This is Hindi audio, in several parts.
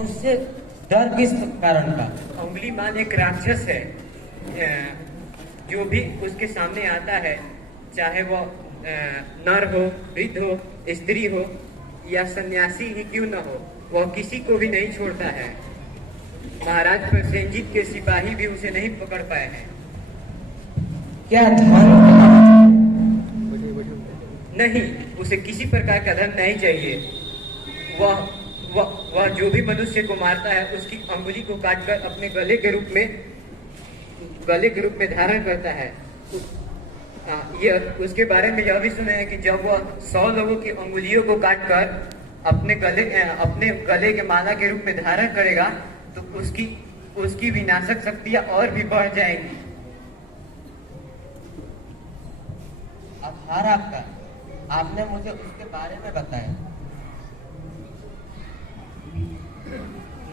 उससे डर किस कारण का? अंगुलीमाल एक राक्षस है। जो भी उसके सामने आता है, चाहे वो नर हो, वृद्ध हो, स्त्री हो या सन्यासी ही क्यों न हो, वह किसी को भी नहीं छोड़ता है। महाराज प्रसेनजीत के सिपाही भी उसे नहीं पकड़ पाए हैं। क्या धन? नहीं, उसे किसी प्रकार का धन नहीं चाहिए। वह जो भी मनुष्य को मारता है उसकी अंगुली को काटकर अपने गले के रूप में धारण करता है। ये उसके बारे में यह भी सुना है कि जब वह 100 लोगों की अंगुलियों को काटकर अपने गले के माला के रूप में धारण करेगा तो उसकी विनाशक शक्तियां और भी बढ़ जाएंगी। आभार आपका, आपने मुझे उसके बारे में बताया।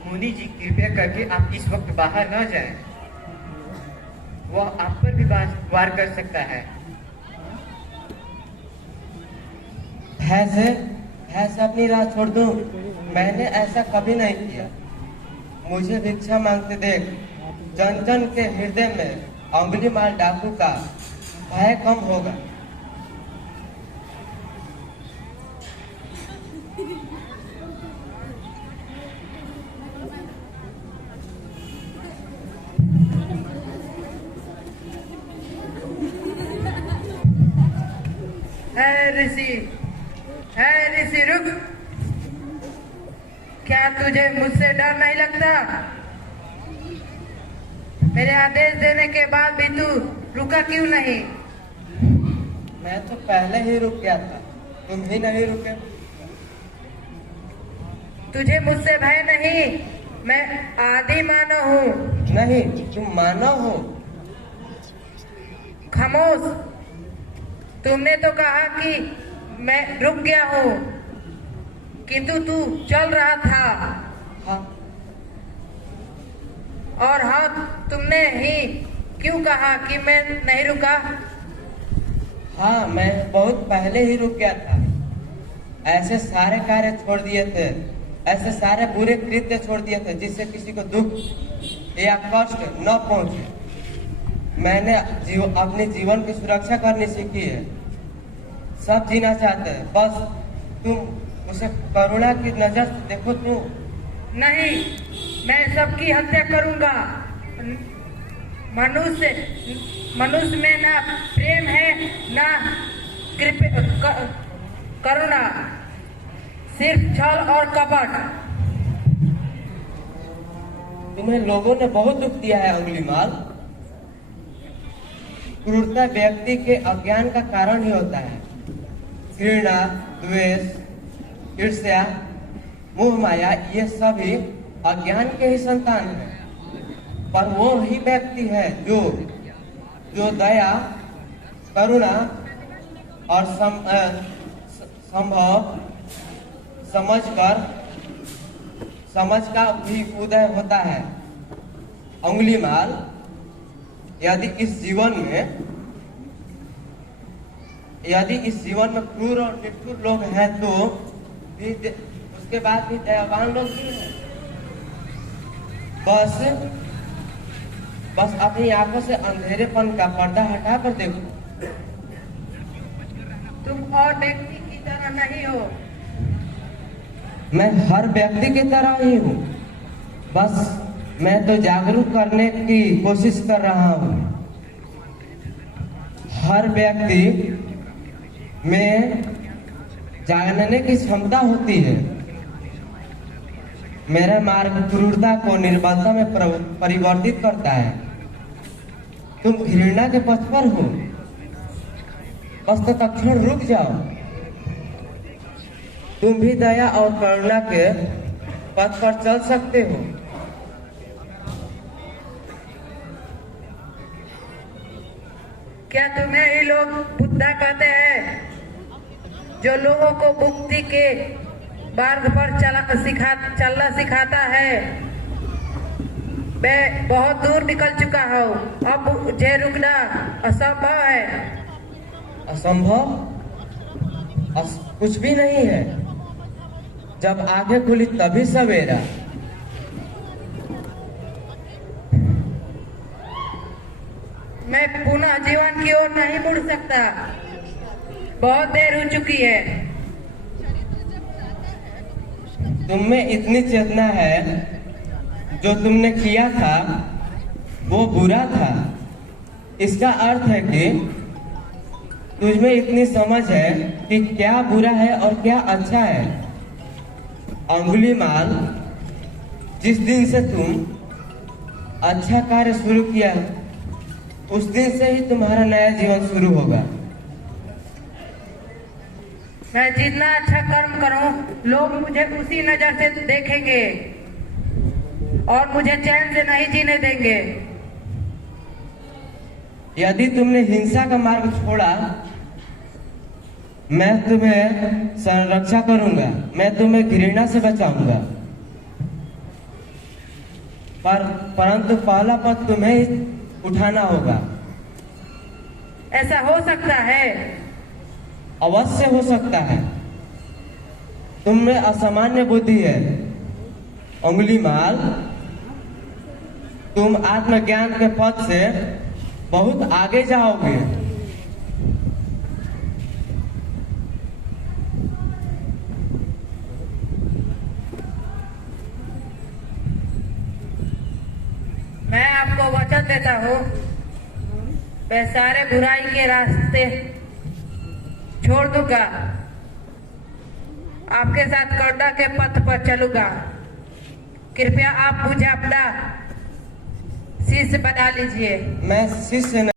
मुनि जी, कृपया करके आप इस वक्त बाहर न जाएं। वह आप पर भी वार कर सकता है। ऐसे अपनी राह छोड़ दूं? मैंने ऐसा कभी नहीं किया। मुझे भिक्षा मांगते देख जन जन के हृदय में अंगुलीमाल डाकू का भय कम होगा। है ऋषि रुक। क्या तुझे मुझसे डर नहीं लगता? मेरे आदेश देने के बाद भी तू रुका क्यों नहीं? मैं तो पहले ही रुक गया था, तुम ही नहीं रुके। तुझे मुझसे भय नहीं, मैं आदि मानव हूँ। नहीं, तुम मानव हो। खामोश। तुमने तो कहा कि मैं रुक गया हूँ, किंतु तू चल रहा था। हाँ। और हाँ, तुमने ही क्यों कहा कि मैं नहीं रुका? हाँ, मैं बहुत पहले ही रुक गया था। ऐसे सारे कार्य छोड़ दिए थे, ऐसे सारे बुरे कृत्य छोड़ दिए थे जिससे किसी को दुख या कष्ट न पहुंचे। मैंने अपने जीवन की सुरक्षा करनी सीखी है। सब जीना चाहते हैं, बस तुम उसे करुणा की नजर से देखो। तुम नहीं, मैं सबकी हत्या करूंगा। मनुष्य में ना प्रेम है ना करुणा, सिर्फ छल और कपट। तुम्हें लोगों ने बहुत दुख दिया है अंगुलीमाल। क्रूरता व्यक्ति के अज्ञान का कारण ही होता है। घृणा, द्वेष, ईर्ष्या, मोह माया, ये सभी अज्ञान के ही संतान हैं। पर वो ही व्यक्ति है जो दया, करुणा और संभव समझ का भी उदय होता है। अंगुलीमाल, यदि इस जीवन में क्रूर और निष्ठुर लोग हैं तो भी उसके बाद भी दयावान लोग भी हैं। बस अपनी आंखों से अंधेरेपन का पर्दा हटा कर देखो। तुम और व्यक्ति की तरह नहीं हो। मैं हर व्यक्ति की तरह ही हूँ, बस मैं तो जागरूक करने की कोशिश कर रहा हूँ। हर व्यक्ति में जानने की क्षमता होती है। मेरा मार्ग क्रूरता को निर्बलता में परिवर्तित करता है। तुम घृणा के पथ पर हो, बस तो तत्क्षण रुक जाओ। तुम भी दया और करुणा के पथ पर चल सकते हो। क्या तुम्हें ही लोग बुद्धा कहते हैं, जो लोगों को मुक्ति के मार्ग पर चलना सिखाता है? मैं बहुत दूर निकल चुका हूँ, अब मुझे रुकना असंभव है। असंभव? कुछ भी नहीं है। जब आंखें खुली तभी सवेरा। मैं पुनः जीवन की ओर नहीं मुड़ सकता। बहुत देर हो चुकी है। तुम में इतनी चेतना है, जो तुमने किया था वो बुरा था। इसका अर्थ है कि तुझमें इतनी समझ है कि क्या बुरा है और क्या अच्छा है। अंगुलीमाल, जिस दिन से तुम अच्छा कार्य शुरू किया, उस दिन से ही तुम्हारा नया जीवन शुरू होगा। मैं जितना अच्छा कर्म करूं, लोग मुझे उसी नजर से देखेंगे और मुझे चैन से नहीं जीने देंगे। यदि तुमने हिंसा का मार्ग छोड़ा, मैं तुम्हें संरक्षा करूंगा, मैं तुम्हें घृणा से बचाऊंगा। परंतु पहला पद तुम्हें ही उठाना होगा। ऐसा हो सकता है? अवश्य हो सकता है। तुम में असामान्य बुद्धि है अंगुलीमाल। तुम आत्मज्ञान के पद से बहुत आगे जाओगे। मैं आपको वचन देता हूँ, मैं सारे बुराई के रास्ते छोड़ दूंगा, आपके साथ करुणा के पथ पर चलूंगा। कृपया आप मुझे अपना शिष्य बना लीजिए। मैं शिष्य